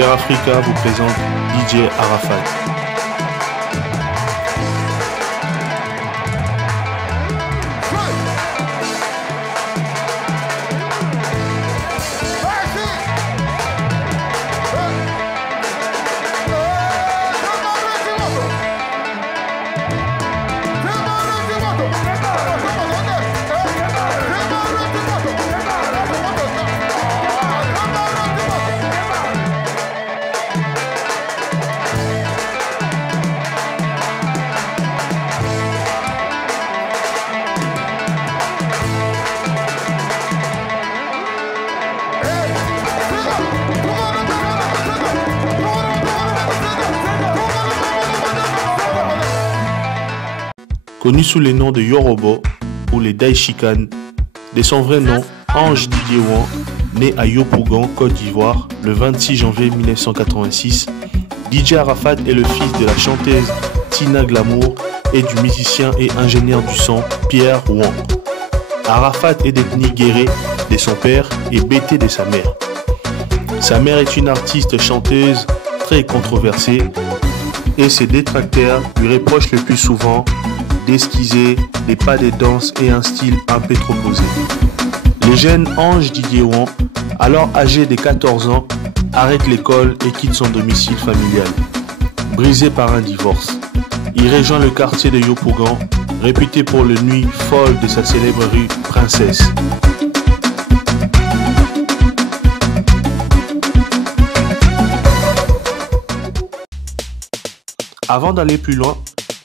Super Africa vous présente DJ Arafat. Connu sous les noms de Yorobo ou les Daishikan, de son vrai nom, Ange Didier Wan, né à Yopougon, Côte d'Ivoire, le 26 janvier 1986, DJ Arafat est le fils de la chanteuse Tina Glamour et du musicien et ingénieur du son Pierre Wan. Arafat est d'ethnie guéré de son père et bété de sa mère. Sa mère est une artiste chanteuse très controversée et ses détracteurs lui reprochent le plus souvent d'esquiser des pas de danse et un style un peu trop posé. Le jeune Ange Didier Wan, alors âgé de 14 ans, arrête l'école et quitte son domicile familial. Brisé par un divorce, il rejoint le quartier de Yopougon, réputé pour les nuits folles de sa célèbre rue Princesse. Avant d'aller plus loin,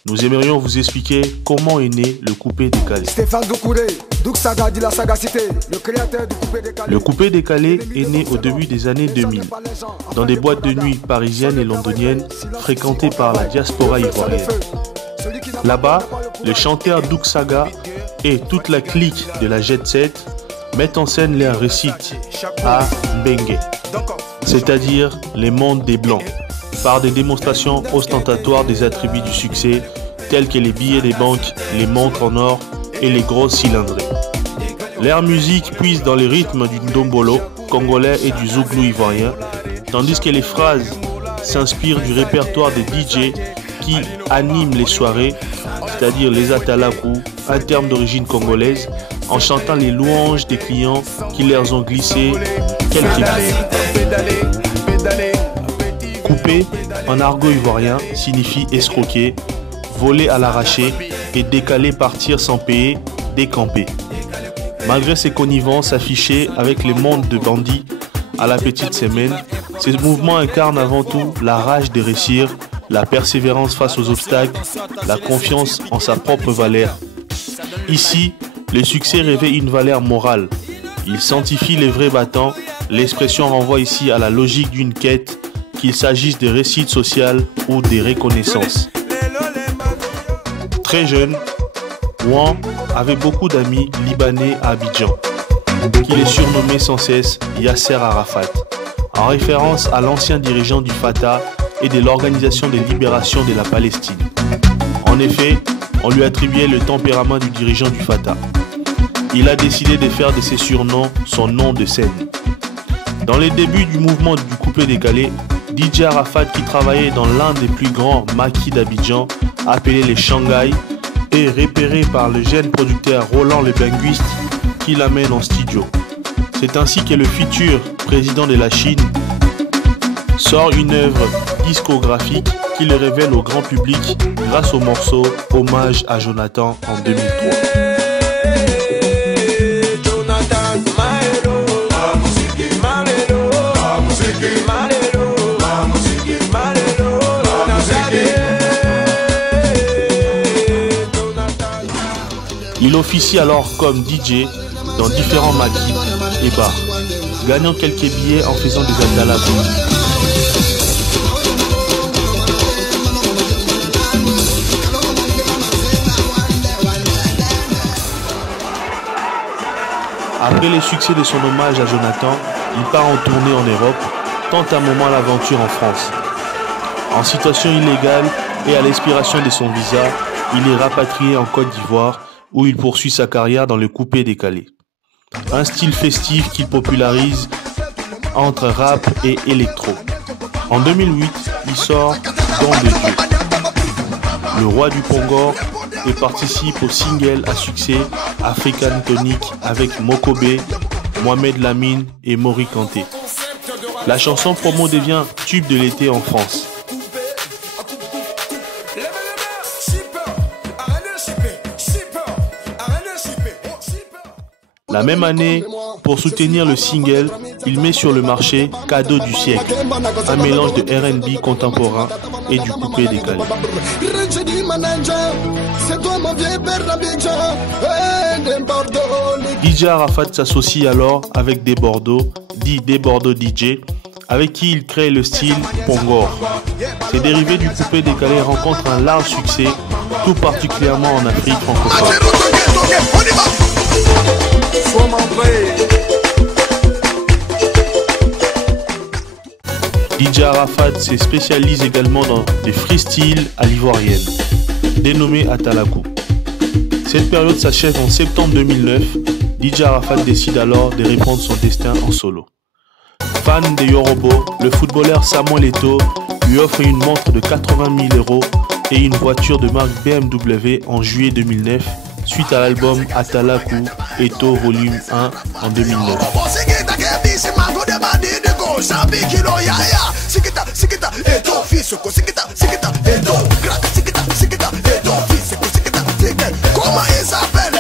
nous aimerions vous expliquer comment est né le coupé décalé. Le coupé décalé est né au début des années 2000, dans des boîtes de nuit parisiennes et londoniennes fréquentées par la diaspora ivoirienne. Là-bas, le chanteur Douk Saga et toute la clique de la Jet Set mettent en scène leurs récites à Mbengue, c'est-à-dire les mondes des Blancs, par des démonstrations ostentatoires des attributs du succès, tels que les billets des banques, les montres en or et les grosses cylindrées. Leur musique puise dans les rythmes du ndombolo congolais et du zouglou ivoirien, tandis que les phrases s'inspirent du répertoire des DJ qui animent les soirées, c'est-à-dire les atalakou, un terme d'origine congolaise, en chantant les louanges des clients qui leur ont glissé quelques billets. Coupé, en argot ivoirien, signifie escroquer, voler à l'arraché et décaler partir sans payer, décamper. Malgré ses connivences affichées avec les mondes de bandits à la petite semaine, ces mouvements incarnent avant tout la rage de réussir, la persévérance face aux obstacles, la confiance en sa propre valeur. Ici, le succès revêt une valeur morale. Il sanctifie les vrais battants. L'expression renvoie ici à la logique d'une quête, qu'il s'agisse de réussites sociales ou des reconnaissances. Très jeune, Wan avait beaucoup d'amis libanais à Abidjan, qu'il est surnommé sans cesse Yasser Arafat, en référence à l'ancien dirigeant du Fatah et de l'Organisation de libération de la Palestine. En effet, on lui attribuait le tempérament du dirigeant du Fatah. Il a décidé de faire de ses surnoms son nom de scène. Dans les débuts du mouvement du coupé décalé, DJ Arafat, qui travaillait dans l'un des plus grands maquis d'Abidjan, appelé les Shanghai, est repéré par le jeune producteur Roland le Linguiste qui l'amène en studio. C'est ainsi que le futur président de la Chine sort une œuvre discographique qui le révèle au grand public grâce au morceau Hommage à Jonathan en 2003. Il officie alors comme DJ dans différents maquis et bars, gagnant quelques billets en faisant des atalakou. Après le succès de son hommage à Jonathan, il part en tournée en Europe, tente un moment l'aventure en France. En situation illégale et à l'expiration de son visa, il est rapatrié en Côte d'Ivoire où il poursuit sa carrière dans le coupé décalé. Un style festif qu'il popularise entre rap et électro. En 2008, il sort Don de Dieu, le roi du Pongor, et participe au single à succès African Tonic avec Mokobe, Mohamed Lamine et Mori Kanté. La chanson promo devient tube de l'été en France. La même année, pour soutenir le single, il met sur le marché Cadeau du siècle, un mélange de R&B contemporain et du coupé décalé. DJ Arafat s'associe alors avec Desbordeaux, dit Desbordeaux DJ, avec qui il crée le style Pongor. Ces dérivés du coupé décalé rencontrent un large succès, tout particulièrement en Afrique francophone. DJ Arafat se spécialise également dans des freestyles à l'ivoirienne, dénommés Atalakou. Cette période s'achève en septembre 2009. DJ Arafat décide alors de reprendre son destin en solo. Fan de Yorobo, le footballeur Samuel Eto'o lui offre une montre de 80 000 € et une voiture de marque BMW en juillet 2009, suite à l'album Atalakou Eto'o Volume 1 en 2009. Comment il s'appelle?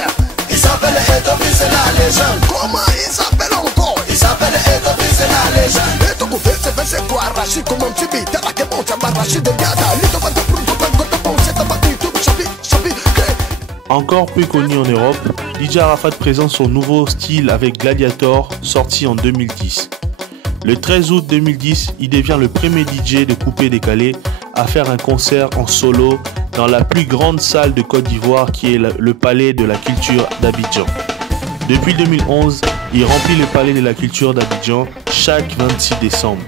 Il s'appelle Eto'o, c'est la légende. Comment il s'appelle encore? Il s'appelle Eto'o, c'est la légende. Eto'o, c'est quoi arraché comme un petit bit? T'as la que bon, t'as arraché de gada. Encore peu connu en Europe, DJ Arafat présente son nouveau style avec Gladiator, sorti en 2010. Le 13 août 2010, il devient le premier DJ de coupé décalé à faire un concert en solo dans la plus grande salle de Côte d'Ivoire qui est le Palais de la Culture d'Abidjan. Depuis 2011, il remplit le Palais de la Culture d'Abidjan chaque 26 décembre.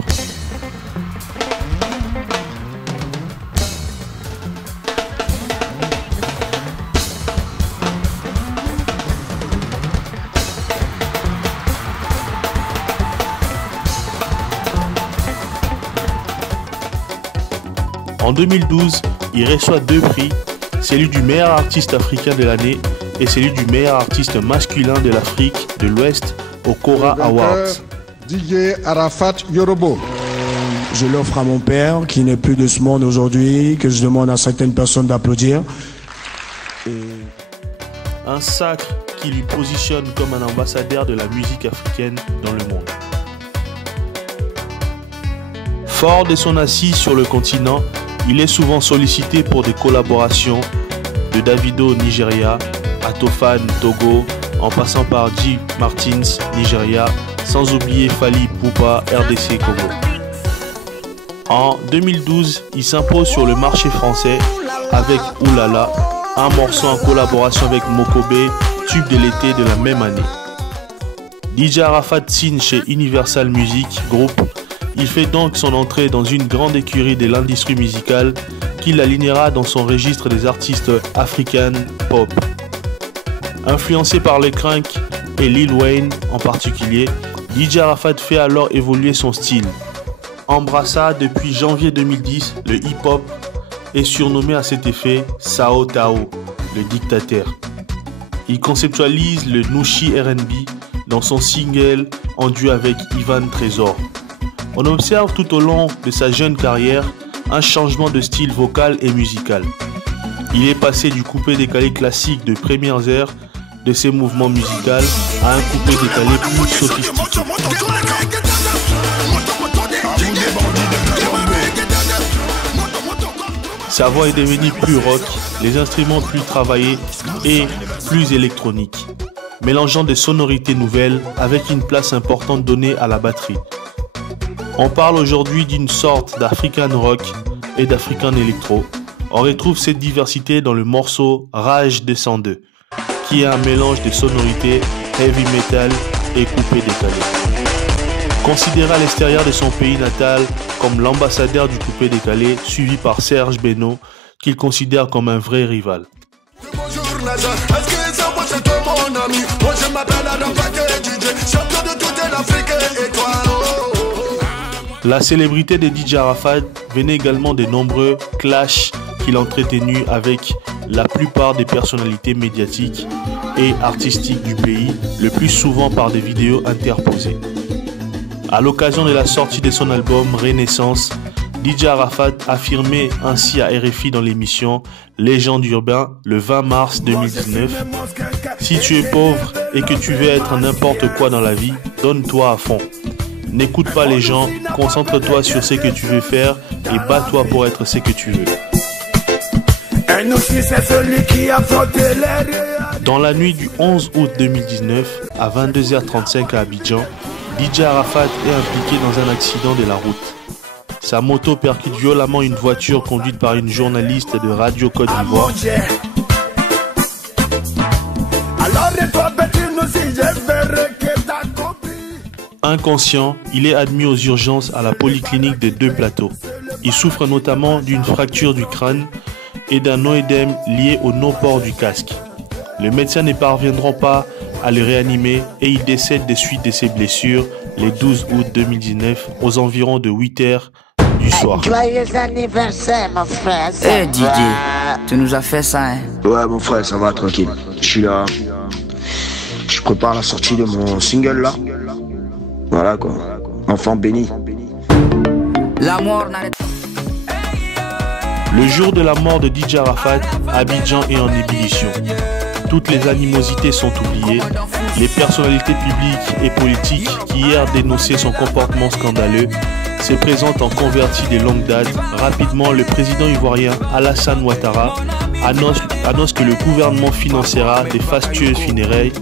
En 2012, il reçoit 2 prix, celui du meilleur artiste africain de l'année et celui du meilleur artiste masculin de l'Afrique de l'Ouest au Kora Awards. DJ Arafat Yorobo. Je l'offre à mon père qui n'est plus de ce monde aujourd'hui, que je demande à certaines personnes d'applaudir. Un sacre qui lui positionne comme un ambassadeur de la musique africaine dans le monde. Fort de son assise sur le continent, il est souvent sollicité pour des collaborations de Davido Nigeria à Tofan Togo, en passant par G. Martins Nigeria, sans oublier Fally Ipupa RDC Congo. En 2012, il s'impose sur le marché français avec Oulala, un morceau en collaboration avec Mokobe, tube de l'été de la même année. DJ Arafat signe chez Universal Music Group. Il fait donc son entrée dans une grande écurie de l'industrie musicale qui l'alignera dans son registre des artistes africains pop. Influencé par les Crank et Lil Wayne en particulier, DJ Arafat fait alors évoluer son style. Embrassa depuis janvier 2010 le hip-hop et surnommé à cet effet Sao Tao, le dictateur. Il conceptualise le Nushi R&B dans son single en duo avec Ivan Trésor. On observe tout au long de sa jeune carrière un changement de style vocal et musical. Il est passé du coupé décalé classique de premières heures de ses mouvements musicaux à un coupé décalé plus sophistiqué. Sa voix est devenue plus rock, les instruments plus travaillés et plus électroniques, mélangeant des sonorités nouvelles avec une place importante donnée à la batterie. On parle aujourd'hui d'une sorte d'African rock et d'African electro. On retrouve cette diversité dans le morceau Rage 202, qui est un mélange de sonorités heavy metal et coupé décalé. Considéré à l'extérieur de son pays natal comme l'ambassadeur du coupé décalé, suivi par Serge Beno, qu'il considère comme un vrai rival. La célébrité de DJ Arafat venait également des nombreux clashs qu'il entretenus avec la plupart des personnalités médiatiques et artistiques du pays, le plus souvent par des vidéos interposées. À l'occasion de la sortie de son album Renaissance, DJ Arafat affirmait ainsi à RFI dans l'émission Légende urbaine le 20 mars 2019 « Si tu es pauvre et que tu veux être n'importe quoi dans la vie, donne-toi à fond. N'écoute pas les gens, concentre-toi sur ce que tu veux faire et bats-toi pour être ce que tu veux. » Dans la nuit du 11 août 2019, à 22h35 à Abidjan, DJ Arafat est impliqué dans un accident de la route. Sa moto percute violemment une voiture conduite par une journaliste de Radio Côte d'Ivoire. Inconscient, il est admis aux urgences à la polyclinique des Deux Plateaux. Il souffre notamment d'une fracture du crâne et d'un oedème lié au non-port du casque. Les médecins ne parviendront pas à le réanimer et il décède des suites de ses blessures le 12 août 2019 aux environs de 8h du soir. Joyeux anniversaire, mon frère. Hey Didier, tu nous as fait ça, hein? Ouais, mon frère, ça va, tranquille. Je suis là. Je prépare la sortie de mon single là. Voilà quoi. Enfant béni. La mort n'arrête. Le jour de la mort de DJ Arafat, Abidjan est en ébullition. Toutes les animosités sont oubliées. Les personnalités publiques et politiques qui hier dénonçaient son comportement scandaleux se présentent en convertis de longue date. Rapidement, le président ivoirien Alassane Ouattara annonce que le gouvernement financera des fastueuses funérailles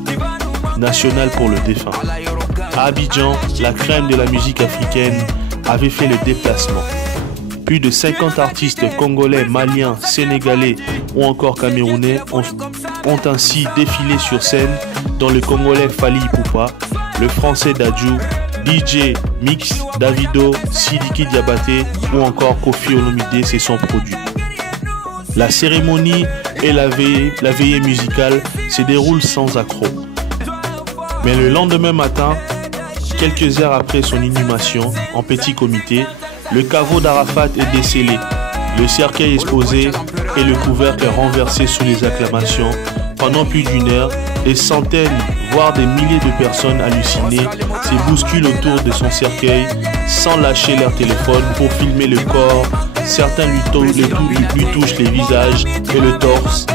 nationales pour le défunt. À Abidjan, la crème de la musique africaine avait fait le déplacement. Plus de 50 artistes congolais, maliens, sénégalais ou encore camerounais ont ainsi défilé sur scène, dont le congolais Fally Ipupa, le français Dadju, DJ Mix, Davido, Sidiki Diabaté ou encore Koffi Olomide se sont produits. La cérémonie et la veillée musicale se déroulent sans accroc. Mais le lendemain matin, quelques heures après son inhumation en petit comité, le caveau d'Arafat est décellé, le cercueil exposé et le couvercle renversé sous les acclamations. Pendant plus d'une heure, des centaines, voire des milliers de personnes hallucinées se bousculent autour de son cercueil sans lâcher leur téléphone pour filmer le corps. Certains lui touchent les visages et le torse,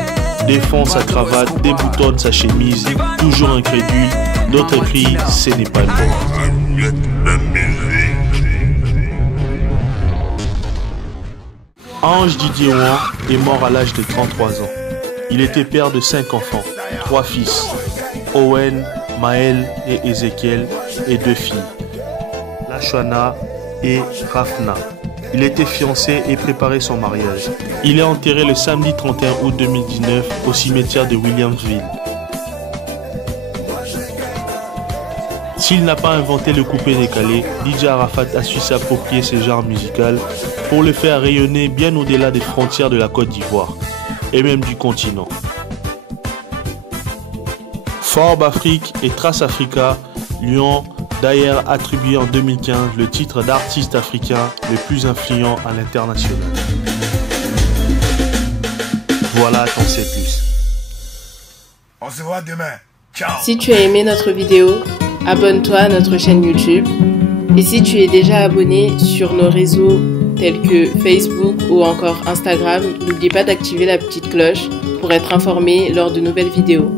défoncent sa cravate, déboutonnent sa chemise, toujours incrédule. D'autres crient « ce n'est pas le Ange Didier Ouan est mort à l'âge de 33 ans. Il était père de 5 enfants, 3 fils, Owen, Maël et Ezekiel, et 2 filles, Lashwana et Rafna. Il était fiancé et préparait son mariage. Il est enterré le samedi 31 août 2019 au cimetière de Williamsville. S'il n'a pas inventé le coupé décalé, DJ Arafat a su s'approprier ce genre musical pour le faire rayonner bien au-delà des frontières de la Côte d'Ivoire et même du continent. Forbes Afrique et Trace Africa lui ont d'ailleurs attribué en 2015 le titre d'artiste africain le plus influent à l'international. Voilà, t'en sais plus. On se voit demain. Ciao. Si tu as aimé notre vidéo, abonne-toi à notre chaîne YouTube. Et si tu es déjà abonné sur nos réseaux tels que Facebook ou encore Instagram, n'oublie pas d'activer la petite cloche pour être informé lors de nouvelles vidéos.